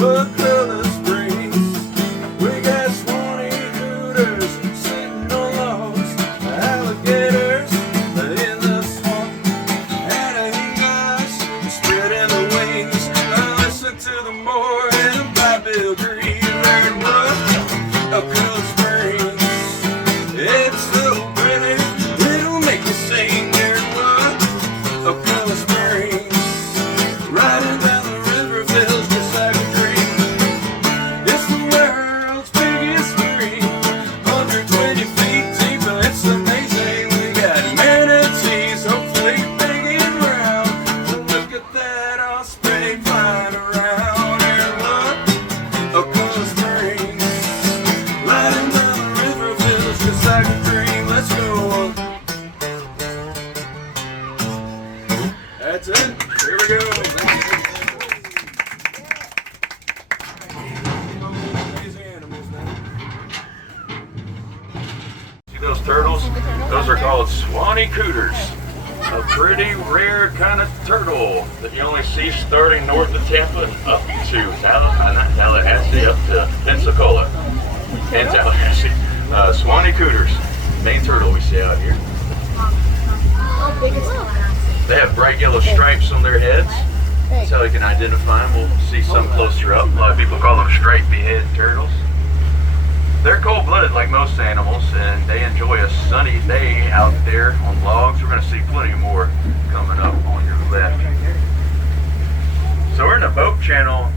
Wakulla Springs. We got swanty cooters sitting on logs, alligators in the swamp, and a gosh spreading the wings. I listen to the more and by Bill Green. Learn what Wakulla Springs. It's so pretty, it'll make you sing. Learn what Wakulla Springs. Riding down the river feels just like a dream. It's the world's biggest spring, 120 feet deep, and it's amazing. We got manatees, hopefully big and round. Look at that osprey flying around. And look, Wakulla Springs. Riding down the river feels just like a dream. Let's go. That's it. Here we go. See those turtles? Those are called swanty cooters. A pretty rare kind of turtle that you only see starting north of Tampa and up to Tallahassee, up to Pensacola and Tallahassee. Swanty cooters, main turtle we see out here. They have bright yellow stripes on their heads. That's how you can identify them. We'll see some closer up. A lot of people call them striped-head turtles. They're cold-blooded like most animals, and they enjoy a sunny day out there on logs. We're going to see plenty more coming up on your left. So we're in a boat channel,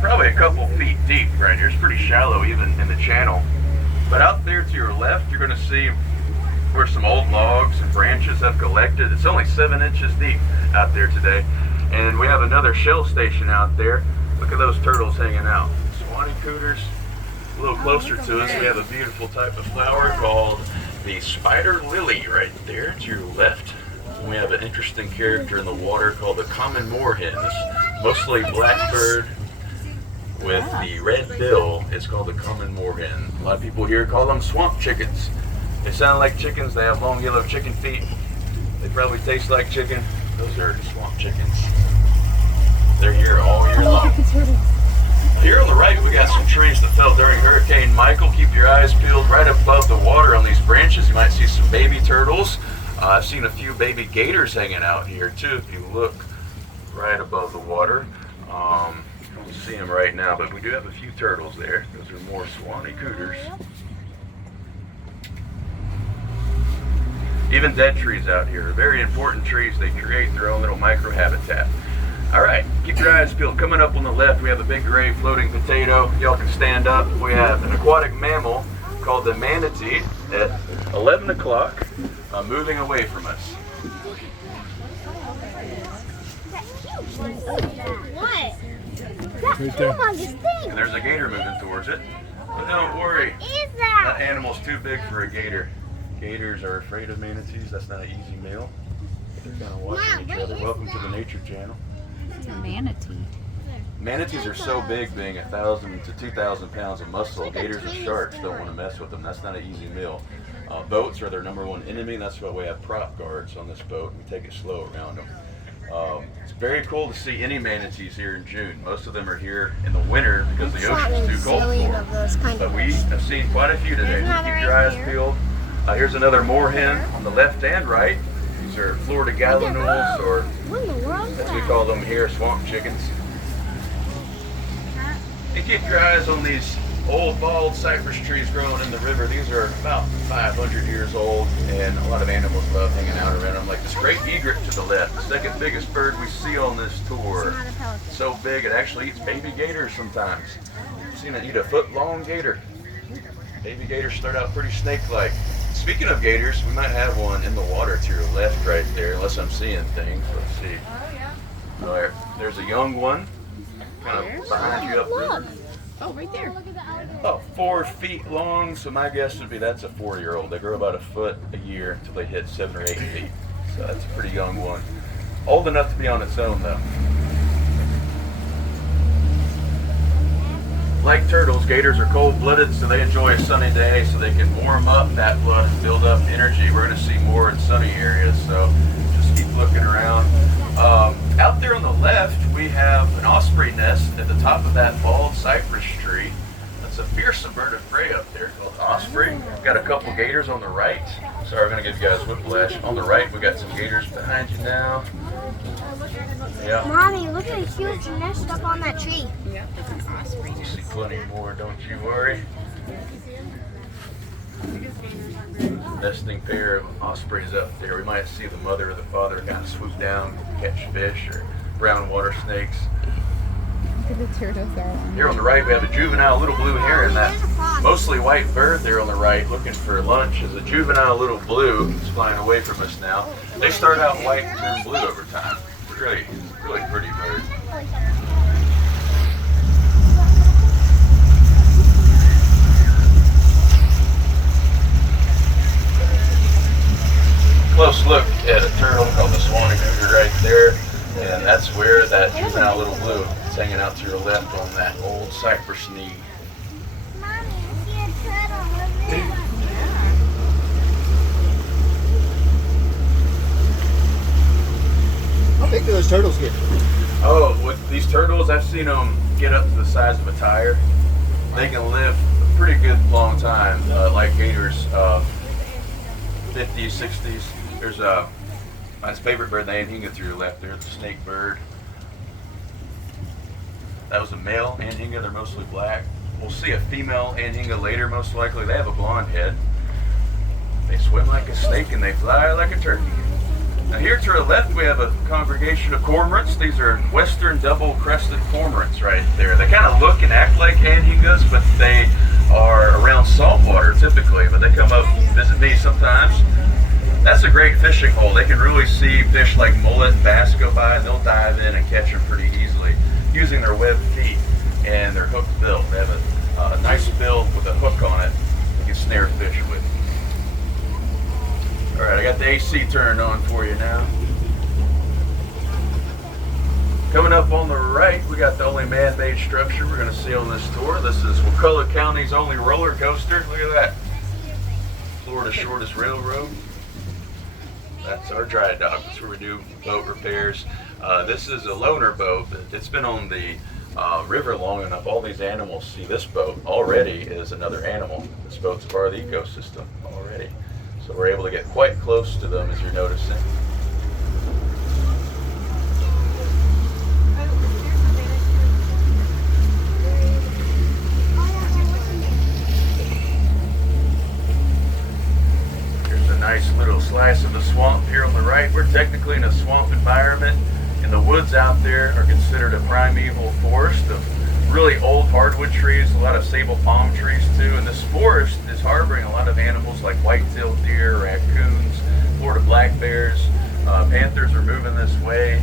probably a couple feet deep right here. It's pretty shallow even in the channel. But out there to your left, you're going to see where some old logs and branches have collected. It's only 7 inches deep out there today. And we have another shell station out there. Look at those turtles hanging out. Swanty cooters. A little closer to us, we have a beautiful type of flower called the spider lily right there to your left. And we have an interesting character in the water called the common moorhen. This mostly blackbird with the red bill. It's called the common moorhen. A lot of people here call them swamp chickens. They sound like chickens. They have long yellow chicken feet. They probably taste like chicken. Those are swamp chickens. They're here all year long. Here on the right, we got some trees that fell during Hurricane Michael. Keep your eyes peeled right above the water on these branches. You might see some baby turtles. I've seen a few baby gators hanging out here too. If you look right above the water, you see them right now. But we do have a few turtles there. Those are more swanty cooters. Even dead trees out here are very important trees. They create their own little microhabitat. All right, keep your eyes peeled. Coming up on the left, we have a big gray floating potato. Y'all can stand up. We have an aquatic mammal called the manatee at 11 o'clock, moving away from us. What? That's a humongous thing. And there's a gator moving towards it. But don't worry, What is that? that animal's too big for a gator. Gators are afraid of manatees. That's not an easy meal. They're kind of watching each other. Welcome to the Nature Channel. It's a manatee. Manatees are so big, being 1,000 to 2,000 pounds of muscle. Gators and sharks don't want to mess with them. That's not an easy meal. Boats are their #1 enemy. That's why we have prop guards on this boat. We take it slow around them. It's very cool to see any manatees here in June. Most of them are here in the winter because the ocean's too cold for them. But we have seen quite a few today. So keep your eyes peeled. Here's another moorhen on the left and right. These are Florida gallinules, or as we call them here, swamp chickens. And keep your eyes on these old bald cypress trees growing in the river. These are about 500 years old, and a lot of animals love hanging out around them. Like this great egret to the left, the second biggest bird we see on this tour. It's so big it actually eats baby gators sometimes. I've seen it eat a foot-long gator. Baby gators start out pretty snake-like. Speaking of gators, we might have one in the water to your left right there, unless I'm seeing things. Let's see. There's a young one, kind of behind you up there. Oh, right there. About 4 feet long, so my guess would be that's a 4-year-old. They grow about a foot a year until they hit 7 or 8 feet. So that's a pretty young one. Old enough to be on its own, though. Like turtles, gators are cold-blooded, so they enjoy a sunny day so they can warm up that blood and build up energy. We're going to see more in sunny areas, so just keep looking around. Out there on the left, we have an osprey nest at the top of that bald cypress tree. That's a fearsome bird of prey up there called osprey. Got a couple gators on the right. Sorry, I'm gonna give you guys whiplash. On the right, we got some gators behind you now. Yeah. Mommy, look at a huge nest up on that tree. Yep, there's an osprey. You see plenty more, don't you worry. Nesting pair of ospreys up there. We might see the mother or the father kind of swoop down, catch fish or brown water snakes. Look at the turtles are on. Here on the right, we have a juvenile little blue heron. That mostly white bird there on the right, looking for lunch, is a juvenile little blue. It's flying away from us now. They start out white and turn blue over time. Really, really pretty bird. Close look at a turtle called the Wakulla right there, and that's where that juvenile little blue is hanging out to your left on that old cypress knee. Mommy, I see a turtle. Look at How big do those turtles get? Oh, with these turtles, I've seen them get up to the size of a tire. They can live a pretty good long time, like gators, 50s, 60s. There's my favorite bird, the anhinga to your left there, the snake bird. That was a male anhinga, they're mostly black. We'll see a female anhinga later, most likely. They have a blonde head. They swim like a snake and they fly like a turkey. Now here to the left, we have a congregation of cormorants. These are western double-crested cormorants right there. They kind of look and act like anhingas, but they are around saltwater typically, but they come up and visit me sometimes. That's a great fishing hole. They can really see fish like mullet and bass go by, and they'll dive in and catch them pretty easily using their webbed feet and their hooked bill. They have a nice bill with a hook on it you can snare fish with. All right, I got the AC turned on for you now. Coming up on the right, we got the only man-made structure we're going to see on this tour. This is Wakulla County's only roller coaster. Look at that. Florida's shortest railroad. That's our dry dock. That's where we do boat repairs. This is a loaner boat. It's been on the river long enough. All these animals see this boat already is another animal. This boat's part of the ecosystem already. So we're able to get quite close to them, as you're noticing. Here's a nice little slice of the swamp here on the right. We're technically in a swamp environment, and the woods out there are considered a primeval forest of really old hardwood trees, a lot of sable palm trees too, and this forest is harboring a lot of animals like white-tailed deer, raccoons, Florida black bears, panthers are moving this way,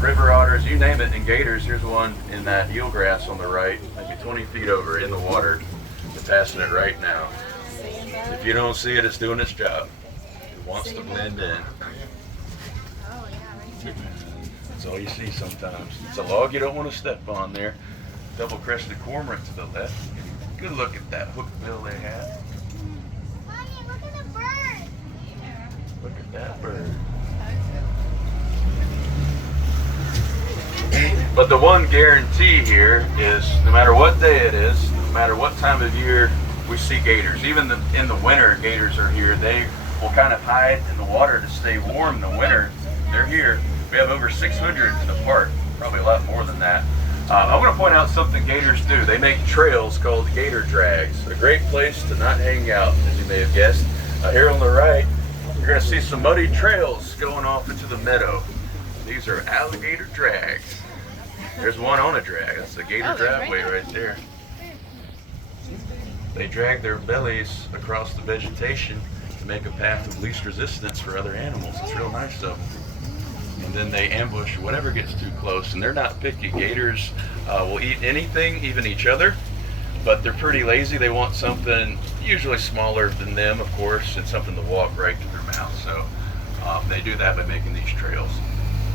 river otters, you name it, and gators. Here's one in that eelgrass on the right, maybe 20 feet over in the water. They're passing it right now. If you don't see it, it's doing its job. It wants to blend in. That's all you see sometimes. It's a log you don't want to step on there. Double-crested cormorant to the left. Good look at that hook bill they have. Mommy, look at the bird. Look at that bird. But the one guarantee here is no matter what day it is, no matter what time of year we see gators. Even in the winter, gators are here. They will kind of hide in the water to stay warm in the winter. They're here. We have over 600 in the park, probably a lot more than that. I want to point out something gators do. They make trails called gator drags. A great place to not hang out, as you may have guessed. Here on the right, you're going to see some muddy trails going off into the meadow. These are alligator drags. There's one on a drag. That's the gator driveway right there. They drag their bellies across the vegetation to make a path of least resistance for other animals. It's real nice of them. And then they ambush whatever gets too close, and they're not picky. Gators will eat anything, even each other, but they're pretty lazy. They want something usually smaller than them, of course, and something to walk right to their mouth. So they do that by making these trails.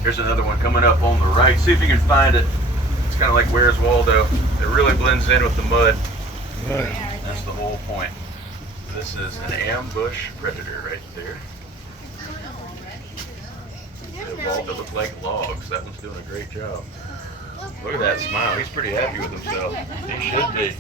Here's another one coming up on the right. See if you can find it. It's kind of like Where's Waldo. It really blends in with the mud. That's the whole point. This is an ambush predator right there. They evolved to look like logs. That one's doing a great job. Look at that smile. He's pretty happy with himself. He should be.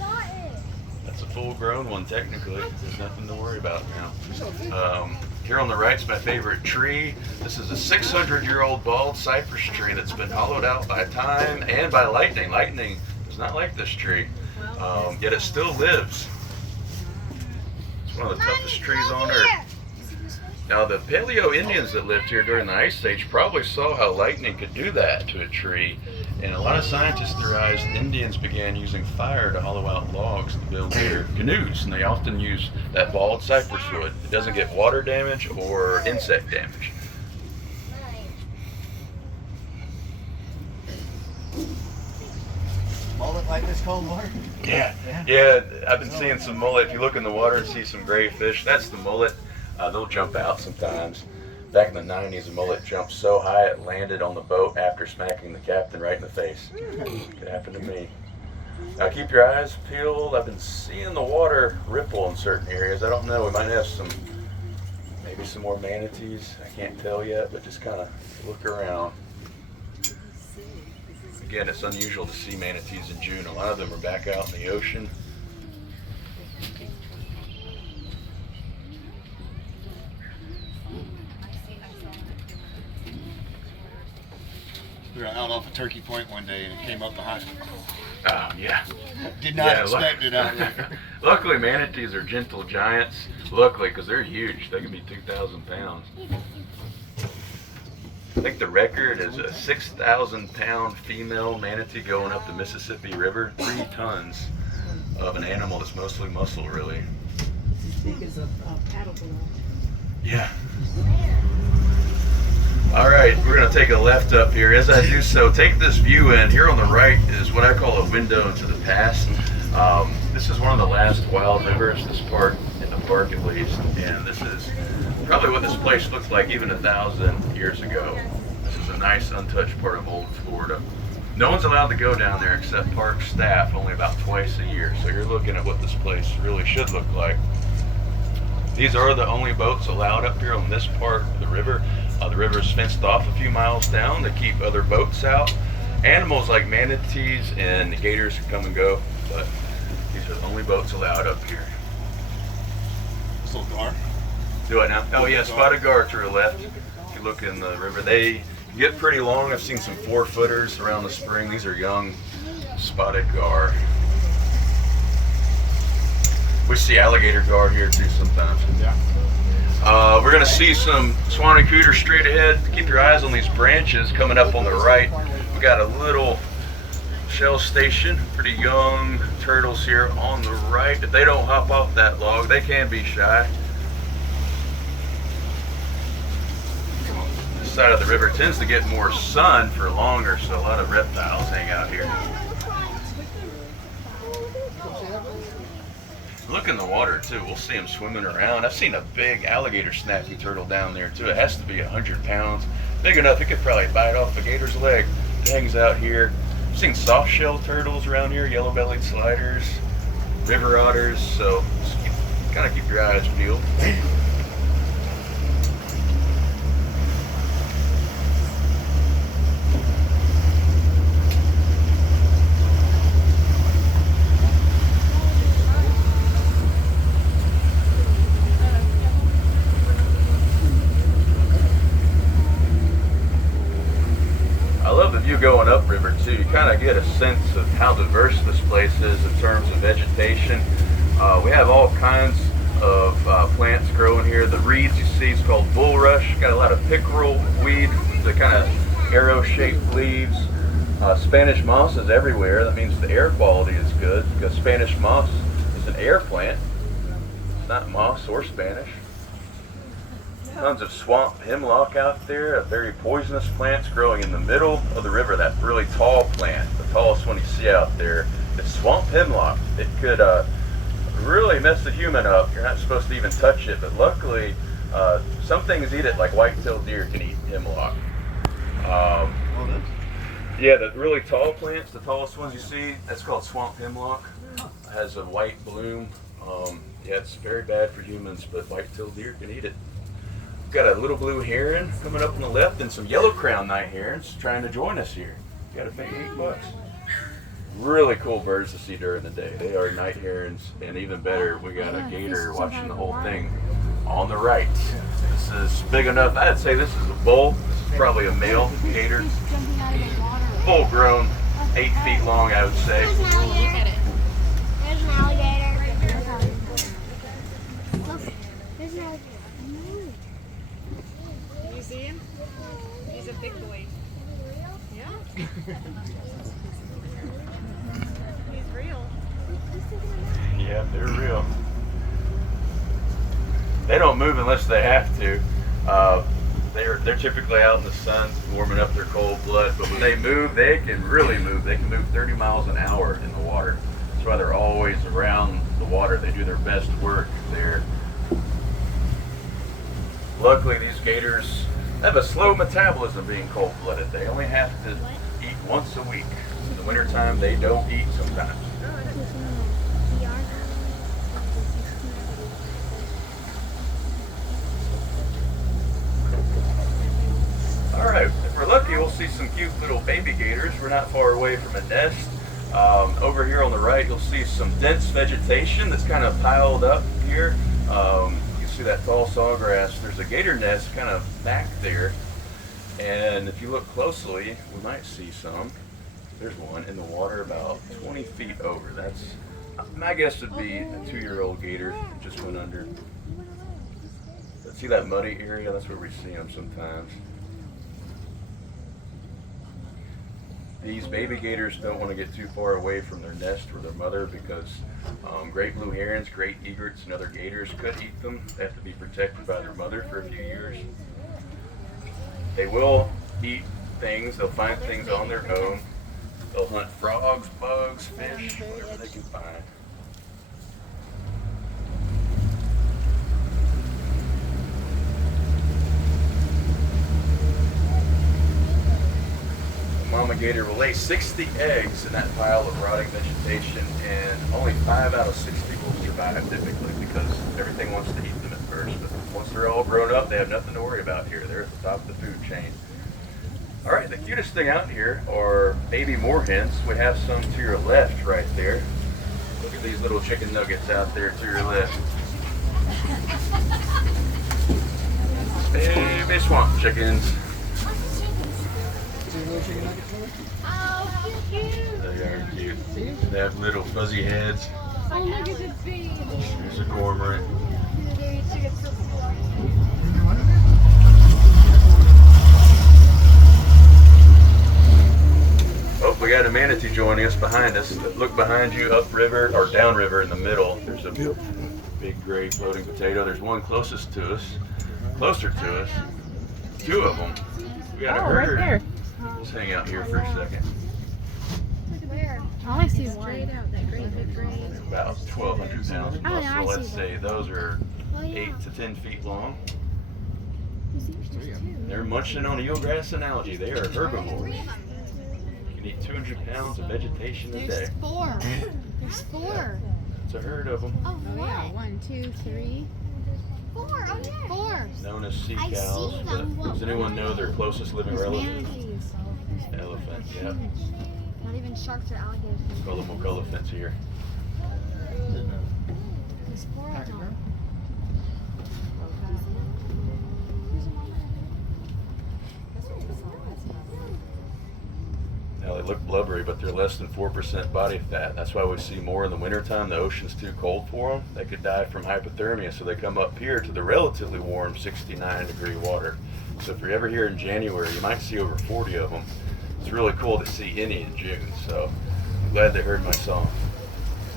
That's a full-grown one, technically. There's nothing to worry about now. Here on the right is my favorite tree. This is a 600-year-old bald cypress tree that's been hollowed out by time and by lightning. Lightning does not like this tree, yet it still lives. It's one of the toughest trees on Earth. Now, the Paleo Indians that lived here during the Ice Age probably saw how lightning could do that to a tree. And a lot of scientists theorized Indians began using fire to hollow out logs to build their canoes. And they often use that bald cypress wood. It doesn't get water damage or insect damage. Mullet like this cold water? Yeah, I've been seeing some mullet. If you look in the water and see some gray fish, that's the mullet. They'll jump out sometimes. Back in the 90s, a mullet jumped so high it landed on the boat after smacking the captain right in the face. It happened to me. Now keep your eyes peeled. I've been seeing the water ripple in certain areas. I don't know, we might have maybe some more manatees. I can't tell yet, but just kind of look around. Again, it's unusual to see manatees in June. A lot of them are back out in the ocean. We were out off of Turkey Point one day and it came up behind us. Yeah. Did not expect it out there. Luckily, manatees are gentle giants. Luckily, because they're huge. They can be 2,000 pounds. I think the record is a 6,000-pound female manatee going up the Mississippi River. 3 tons of an animal that's mostly muscle, really. As big as a paddle ball. Yeah. All right, we're going to take a left up here. As I do so, take this view in. Here on the right is what I call a window into the past. This is one of the last wild rivers, this part in the park at least, and this is probably what this place looked like even 1,000 years ago. This is a nice untouched part of old Florida. No one's allowed to go down there except park staff, only about twice a year. So you're looking at what this place really should look like. These are the only boats allowed up here on this part of the river. The river is fenced off a few miles down to keep other boats out. Animals like manatees and gators can come and go, but these are the only boats allowed up here. This little gar. Do it now. Oh yeah, spotted gar to the left. If you look in the river, they get pretty long. I've seen some 4-footers around the spring. These are young spotted gar. We see alligator gar here too sometimes. Yeah. We're going to see some swan and cooter straight ahead. Keep your eyes on these branches coming up on the right. We got a little shell station, pretty young turtles here on the right. If they don't hop off that log, they can be shy. This side of the river tends to get more sun for longer, so a lot of reptiles hang out here. Look in the water too, we'll see them swimming around. I've seen a big alligator snapping turtle down there too. It has to be 100 pounds. Big enough it could probably bite off a gator's leg. It hangs out here. I've seen soft shell turtles around here, yellow-bellied sliders, river otters, so just kind of keep your eyes peeled. Going upriver too, you kind of get a sense of how diverse this place is in terms of vegetation. We have all kinds of plants growing here. The reeds you see is called bulrush. Got a lot of pickerel weed, the kind of arrow-shaped leaves. Spanish moss is everywhere. That means the air quality is good because Spanish moss is an air plant. It's not moss or Spanish. Tons of swamp hemlock out there, a very poisonous plants growing in the middle of the river. That really tall plant, the tallest one you see out there, is swamp hemlock. It could really mess the human up. You're not supposed to even touch it, but luckily some things eat it, like white-tailed deer can eat hemlock. Yeah, the really tall plants, the tallest ones you see, that's called swamp hemlock. It has a white bloom. Yeah, it's very bad for humans, but white-tailed deer can eat it. Got a little blue heron coming up on the left and some yellow crowned night herons trying to join us here. Gotta pay $8. Really cool birds to see during the day. They are night herons, and even better, we got a gator watching the whole thing on the right. This is big enough. I'd say this is a bull. This is probably a male gator. Full grown, 8 feet long, I would say. There's an alligator. There's an alligator. Look, there's an alligator. Can you see him? He's a big boy. Yeah. He's real. Yeah, they're real. They don't move unless they have to. They're typically out in the sun warming up their cold blood, but when they move, they can really move. They can move 30 miles an hour in the water. That's why they're always around the water. They do their best work there. Luckily, these gators have a slow metabolism being cold-blooded. They only have to eat once a week. In the wintertime, they don't eat sometimes. Alright, if we're lucky, we'll see some cute little baby gators. We're not far away from a nest. Over here on the right, you'll see some dense vegetation that's kind of piled up here. You can see that tall sawgrass. There's a gator nest kind of back there. And if you look closely, we might see some. There's one in the water about 20 feet over. That's, my guess would be a 2-year-old gator that just went under. See that muddy area? That's where we see them sometimes. These baby gators don't want to get too far away from their nest or their mother because great blue herons, great egrets, and other gators could eat them. They have to be protected by their mother for a few years. They will eat things. They'll find things on their own. They'll hunt frogs, bugs, fish, whatever they can find. Mama gator will lay 60 eggs in that pile of rotting vegetation, and only 5 out of 60 will survive typically because everything wants to eat them at first. But once they're all grown up, they have nothing to worry about here. They're at the top of the food chain. All right, the cutest thing out here are baby moorhens. We have some to your left right there. Look at these little chicken nuggets out there to your left. Baby swamp chickens. Oh, cute. They are cute. They have little fuzzy heads. Oh, look at the bee. There's a cormorant. Oh, we got a manatee joining us behind us. Look behind you, upriver or downriver in the middle. There's a big gray floating potato. There's one closest to us, closer to us. 2 of them. We got a herder. Right there. Let's hang out here for a second. Where? I only see one. About 1,200 pounds Oh, plus. yeah, So I let's see say those are Oh, yeah. 8 to 10 feet long. They're munching on eelgrass and algae. They are herbivores. You can eat 200 pounds of vegetation a day. There's 4. There's 4. It's a herd of them. Oh, Oh yeah, what? 1, 2, 3. 4. Oh, yeah. 4. Known as sea I see cows. them. But does anyone know their closest living relative? Manatees. Elephant, yep. Not even sharks or alligators. We call them Wakulla here. There's 4 of them. Now they look blubbery, but they're less than 4% body fat. That's why we see more in the wintertime. The ocean's too cold for them. They could die from hypothermia, so they come up here to the relatively warm 69-degree water. So if you're ever here in January, you might see over 40 of them. It's really cool to see any in June, so I'm glad they heard my song.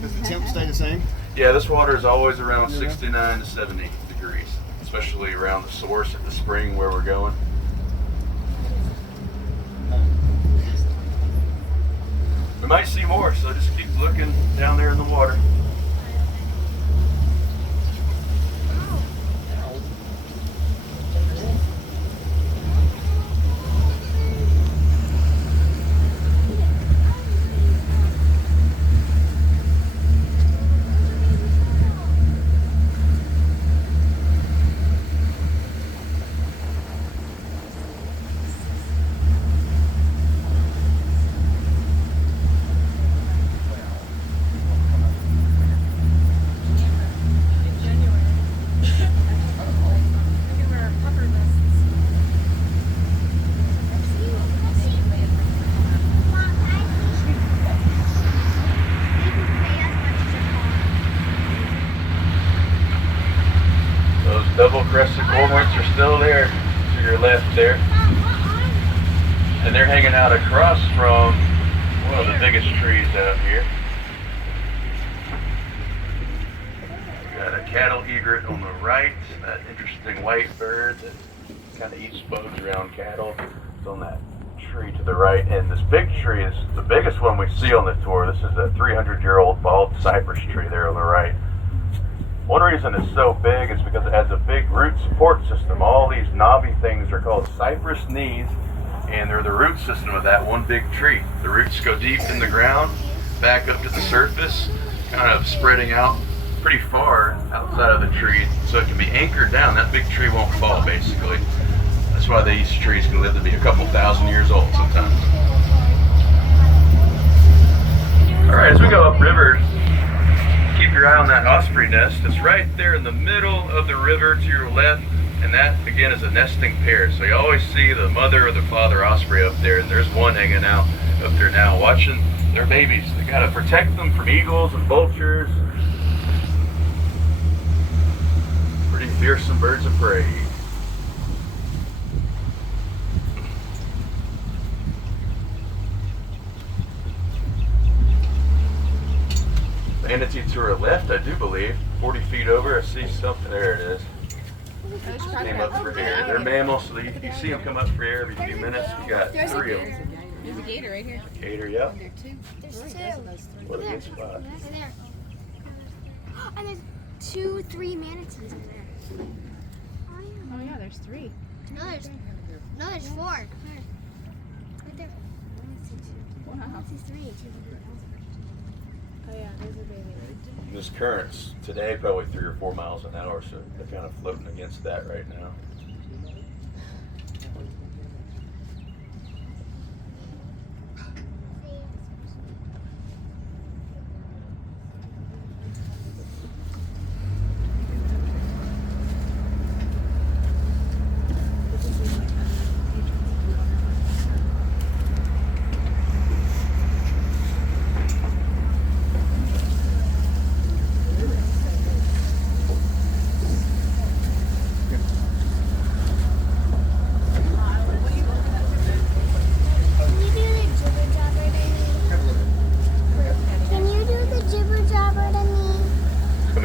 Does the temp stay the same? Yeah, this water is always around 69 to 70 degrees, especially around the source at the spring where we're going. We might see more, so just keep looking down there in the water. there to your left there. And they're hanging out across from one of the biggest trees out here. We got a cattle egret on the right, that interesting white bird that kind of eats bugs around cattle. It's on that tree to the right, and this big tree is the biggest one we see on the tour. This is a 300-year-old bald cypress tree there on the right. One reason it's so big is because it has a big root support system. All these knobby things are called cypress knees, and they're the root system of that one big tree. The roots go deep in the ground, back up to the surface, kind of spreading out pretty far outside of the tree, so it can be anchored down. That big tree won't fall, basically. That's why these trees can live to be a couple thousand years old sometimes. Alright, as we go upriver, keep your eye on that osprey nest. It's right there in the middle of the river to your left, and that again is a nesting pair. So you always see the mother or the father osprey up there, and there's one hanging out up there now watching their babies. They gotta protect them from eagles and vultures. Pretty fearsome birds of prey. Manatee to our left, I do believe. 40 feet over, I see something. There it is. Came up for air. They're mammals, so you see them come up for air every few minutes. We got 3 of them. There's a gator right here. Gator, yep. There are 2. There's 2. What a good spot. Right there. And there's 2, 3 manatees over there. Oh yeah, there's 3. No, there's 4. Right there. Wow. I see 3. Oh yeah, there's a baby. This current's today probably 3 or 4 miles an hour, so they're kind of floating against that right now.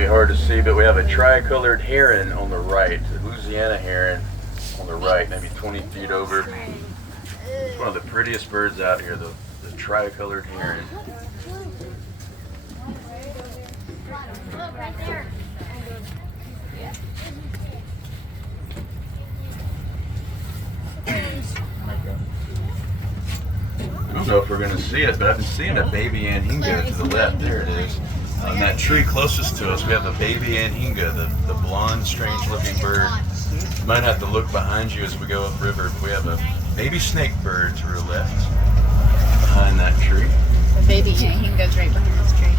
Hard to see, but we have a tricolored heron on the right, the Louisiana heron on the right, maybe 20 feet over. It's one of the prettiest birds out here, the tricolored heron. Right there. I don't know if we're going to see it, but I've been seeing a baby anhinga to the left. There it is. On that tree closest to us, we have a baby anhinga, the blonde, strange-looking bird. You might have to look behind you as we go upriver. We have a baby snake bird to our left, behind that tree. The baby anhinga's right behind this tree.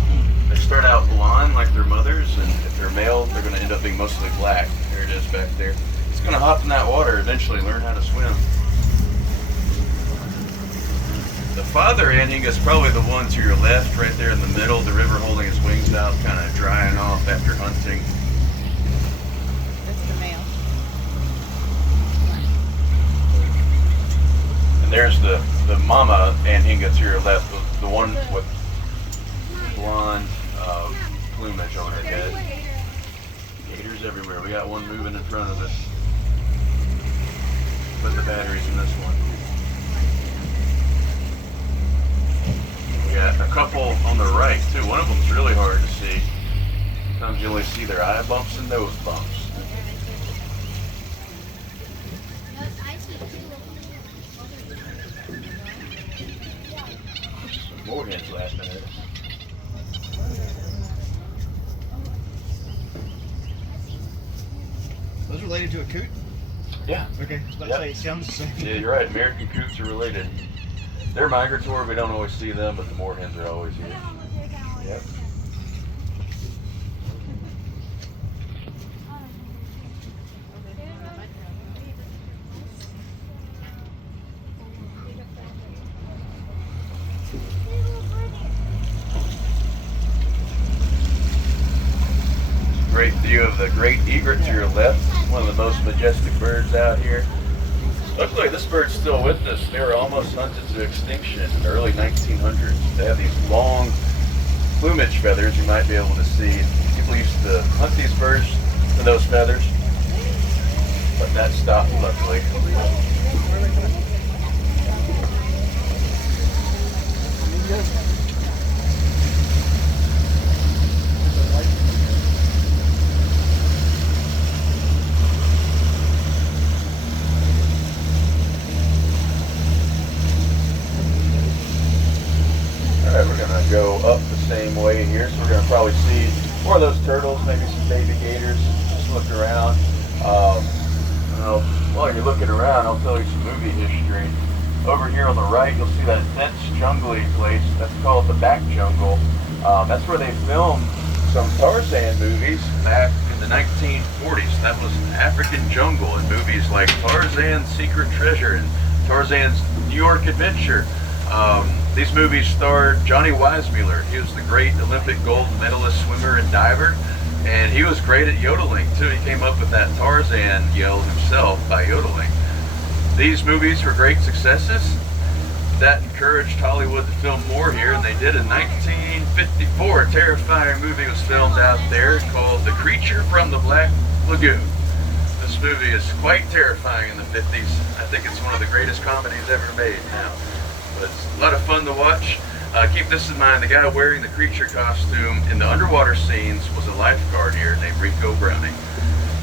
They start out blonde like their mothers, and if they're male, they're going to end up being mostly black. There it is back there. It's going to hop in that water eventually, learn how to swim. The father anhinga is probably the one to your left, right there in the middle, the river holding his wings out, kind of drying off after hunting. That's the male. And there's the mama anhinga to your left, the one with blonde plumage on her head. Gators everywhere. We got one moving in front of us. Put the batteries in this one. We got a couple on the right too. One of them's really hard to see. Sometimes you only see their eye bumps and nose bumps. Some more hens laughing at us. Those related to a coot? Yeah. Okay, I was about to say, it sounds the same. Yeah, you're right. American coots are related. They're migratory. We don't always see them, but the moorhens are always here. Yep. Great view of the great egret to your left. one of the most majestic birds out here. Luckily, this bird's still with us. They were almost hunted to extinction in the early 1900s. They have these long plumage feathers you might be able to see. People used to hunt these birds for those feathers, but that stopped luckily. We're going to go up the same way here, so we're going to probably see more of those turtles, maybe some baby gators. Just look around. While you're looking around, I'll tell you some movie history. Over here on the right, you'll see that dense jungly place. That's called the Back Jungle. That's where they filmed some Tarzan movies back in the 1940s. That was African jungle, in movies like Tarzan's Secret Treasure and Tarzan's New York Adventure. These movies starred Johnny Weissmuller. He was the great Olympic gold medalist swimmer and diver, and he was great at yodeling too. He came up with that Tarzan yell himself by yodeling. These movies were great successes. That encouraged Hollywood to film more here, and they did. In 1954, a terrifying movie was filmed out there called The Creature from the Black Lagoon. This movie is quite terrifying in the 50s. I think it's one of the greatest comedies ever made now. But it's a lot of fun to watch. Keep this in mind, the guy wearing the creature costume in the underwater scenes was a lifeguard here named Rico Browning.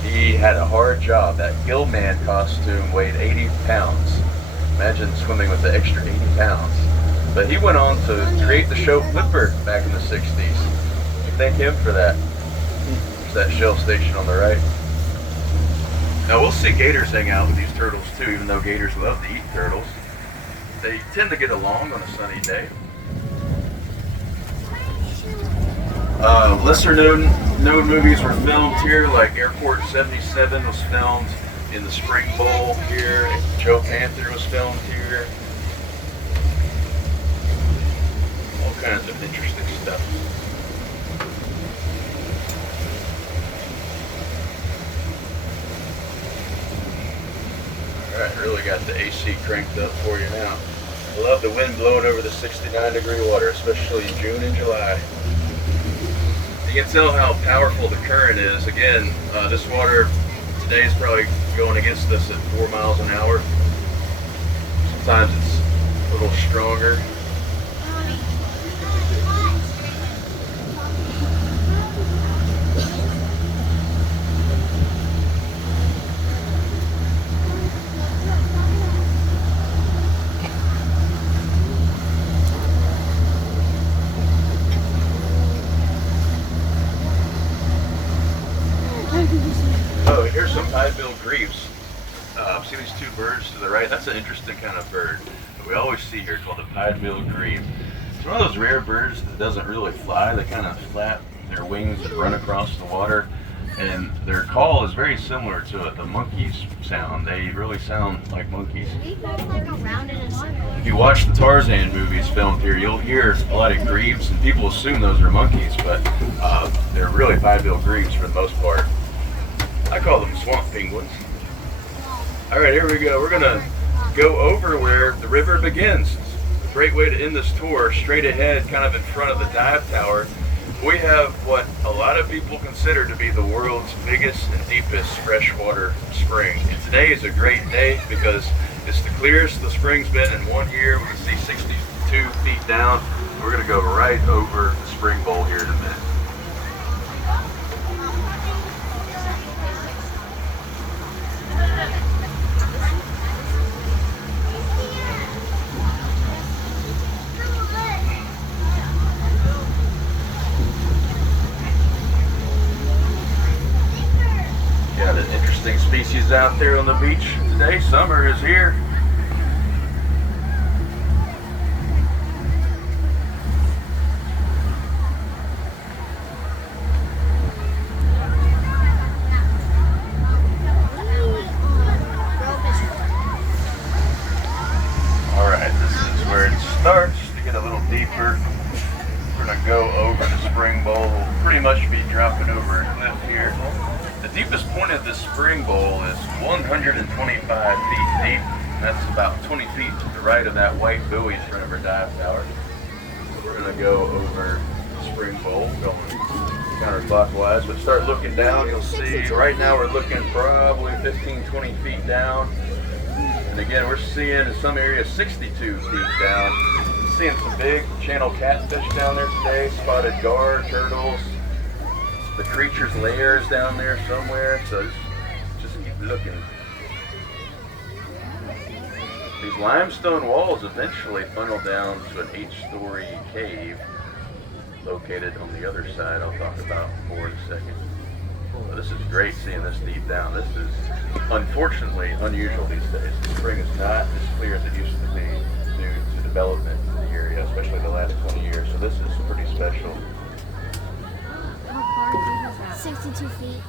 He had a hard job. That Gillman costume weighed 80 pounds. Imagine swimming with the extra 80 pounds. But he went on to create the show Flipper back in the 60s. We thank him for that. There's that shell station on the right. Now we'll see gators hang out with these turtles too, even though gators love to eat turtles. They tend to get along on a sunny day. Lesser known movies were filmed here, like Airport 77 was filmed in the Spring Bowl here. Joe Panther was filmed here. All kinds of interesting stuff. Alright, really got the AC cranked up for you now. I love the wind blowing over the 69-degree water, especially in June and July. You can tell how powerful the current is. Again, this water today is probably going against us at 4 miles an hour. Sometimes it's a little stronger. Oh, here's some pied-billed grebes. See these two birds to the right? That's an interesting kind of bird that we always see here called the pied-billed grebe. It's one of those rare birds that doesn't really fly. They kind of flap their wings and run across the water, and their call is very similar to the monkey's sound. They really sound like monkeys. If you watch the Tarzan movies filmed here, you'll hear a lot of grebes, and people assume those are monkeys, but they're really pied-billed grebes for the most part. I call them swamp penguins. Alright, here we go. We're going to go over where the river begins. It's a great way to end this tour. Straight ahead, kind of in front of the dive tower, we have what a lot of people consider to be the world's biggest and deepest freshwater spring. And today is a great day because it's the clearest the spring's been in 1 year. We can see 62 feet down. We're going to go right over the spring bowl here in a minute. Got an interesting species out there on the beach today. Summer is here. Alright, this is where it starts to get a little deeper. We're going to go over the spring bowl. We'll pretty much be dropping over a cliff here. The deepest point of this spring bowl is 125 feet deep. That's about 20 feet to the right of that white buoy in front of our dive tower. We're gonna go over the spring bowl, going counterclockwise, but start looking down, you'll see right now we're looking probably 15-20 feet down. And again, we're seeing in some areas 62 feet down. Seeing some big channel catfish down there today, spotted gar, turtles. The creature's layers down there somewhere, so just keep looking. These limestone walls eventually funnel down to an 8-story cave located on the other side. I'll talk about more in a second. But this is great seeing this deep down. This is unfortunately unusual these days. The spring is not as clear as it used to be due to development in the area, especially the last 20 years. So this is pretty special. How far deep is that? 62 feet.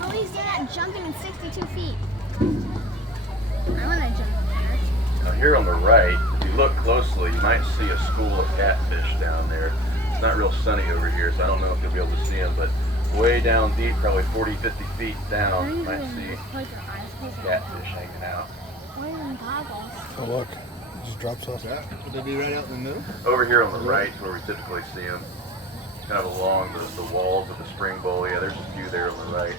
Lily's not jumping in 62 feet. I want to jump there. Now here on the right, if you look closely, you might see a school of catfish down there. It's not real sunny over here, so I don't know if you'll be able to see them, but way down deep, probably 40-50 feet down, you might see catfish hanging out. Why are you goggles? Oh look, it just drops off. Yeah. Would they be right out in the middle? Over here on the right is where we typically see them, kind of along the walls of the spring bowl. Yeah, there's a few there on the right.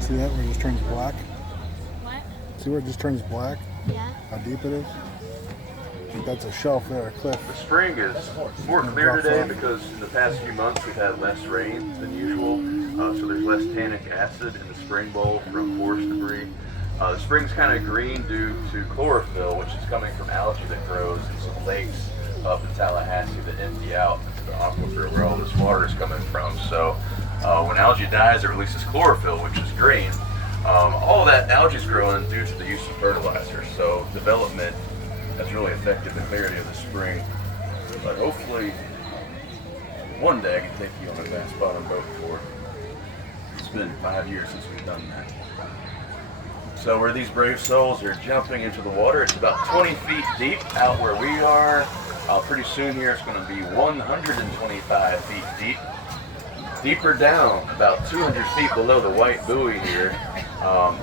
See that where it just turns black? What? See where it just turns black? Yeah. How deep it is? I think that's a shelf there, a cliff. The spring is more clear today because in the past few months we've had less rain than usual, so there's less tannic acid in the spring bowl from forest debris. The spring's kind of green due to chlorophyll, which is coming from algae that grows in some lakes up in Tallahassee that empty out into the aquifer where all this water is coming from. So when algae dies, it releases chlorophyll, which is green. All of that algae is growing due to the use of fertilizers. So development has really affected the clarity of the spring. But hopefully, one day I can take you on a bass bottom boat tour. It's been 5 years since we've done that. So where these brave souls are jumping into the water, it's about 20 feet deep out where we are. Pretty soon here it's going to be 125 feet deep. Deeper down, about 200 feet below the white buoy here,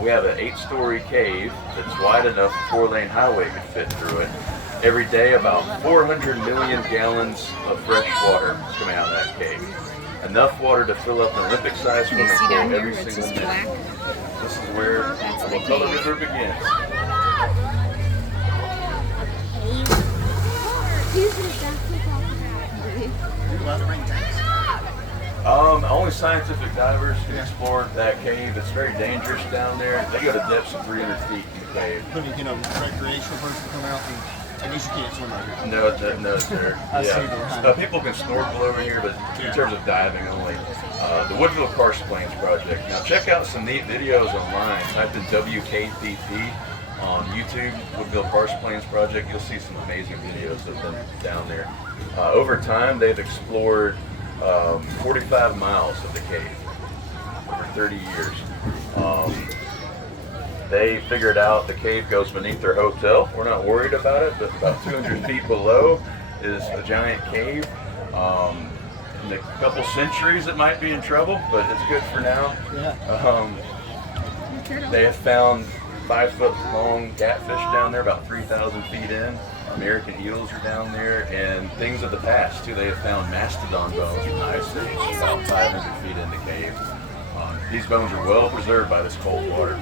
we have an 8-story cave that's wide enough a 4-lane highway could fit through it. Every day about 400 million gallons of fresh water is coming out of that cave. Enough water to fill up an Olympic-sized swimming You see pool down here every where it's single just minute. black? This is where That's the the Wakulla cave. River begins. Only scientific divers can explore that cave. It's very dangerous down there. They go to depths of 300 feet in the cave. Couldn't you get a recreational person to come out and I guess you can't swim out here. No, sir. I see Yeah. that. People can snorkel over here, but in terms of diving only. The Woodville Karst Plains Project. Now check out some neat videos online. Type in WKPP on YouTube, Woodville Karst Plains Project. You'll see some amazing videos of them down there. Over time, they've explored 45 miles of the cave over 30 years. They figured out the cave goes beneath their hotel. We're not worried about it, but about 200 feet below is a giant cave. In a couple centuries it might be in trouble, but it's good for now. They have found 5-foot-long catfish down there, about 3,000 feet in. American eels are down there, and things of the past too. They have found mastodon bones from the Ice Age, about 500 feet in the cave. These bones are well preserved by this cold water.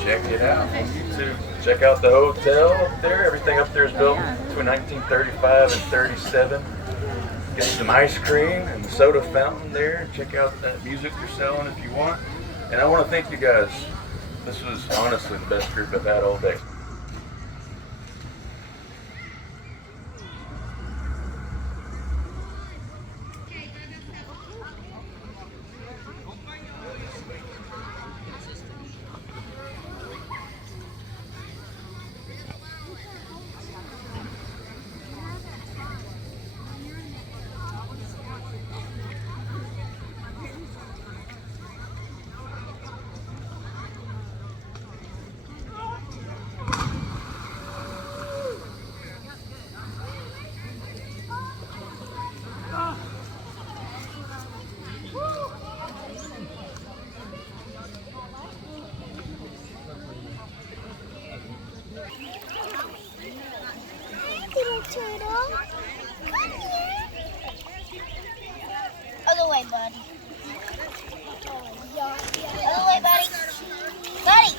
Check it out on YouTube. Check out the hotel up there. Everything up there is built between 1935 and 37. Get some ice cream and the soda fountain there. Check out that music they're selling if you want. And I want to thank you guys. This was honestly the best group I've had all day. way, buddy. Other way, buddy. Buddy!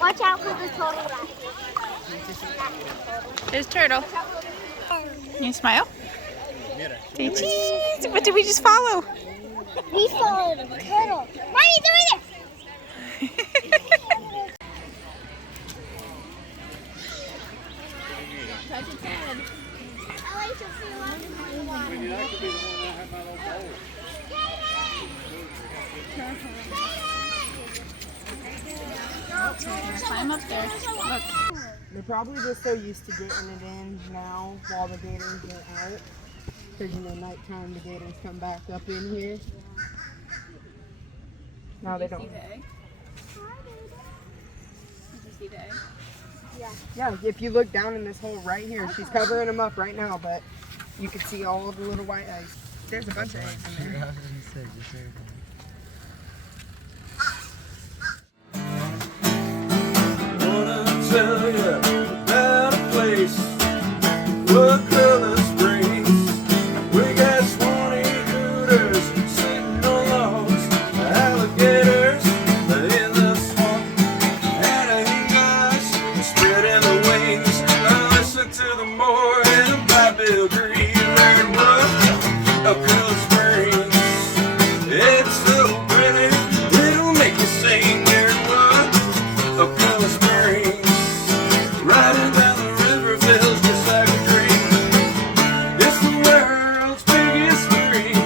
Watch out for the turtle rat. There's turtle. Can you smile? Say cheese. What did we just follow? We followed a turtle. Buddy, it's over there! Touch its head. Climb up there. Look. They're probably just so used to getting it in now while the gators are out. Because nighttime the gators come back up in here. No, they don't. See the egg? Did you see the egg? Yeah, if you look down in this hole right here, she's covering them up right now, but you can see all of the little white eggs. There's a bunch of eggs in there. Tell you about a place, Wakulla Springs. We got 20 hooters sitting on logs, alligators in the swamp, Manatees spreading the wings. I listen to the morning by Bill Green. Learn what Wakulla Springs. It's so pretty, it'll make you sing. Learn what Wakulla Springs. Riding down the river feels just like a dream. It's the world's biggest stream,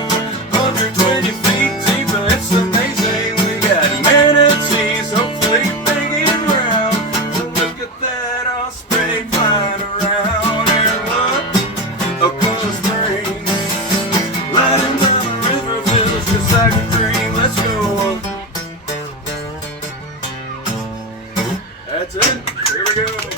120 feet deep, and it's amazing. We got manatees, hopefully big and round. So look at that osprey flying around. And look, Wakulla Springs. Riding down the river feels just like a dream. Let's go. That's it. Here we go.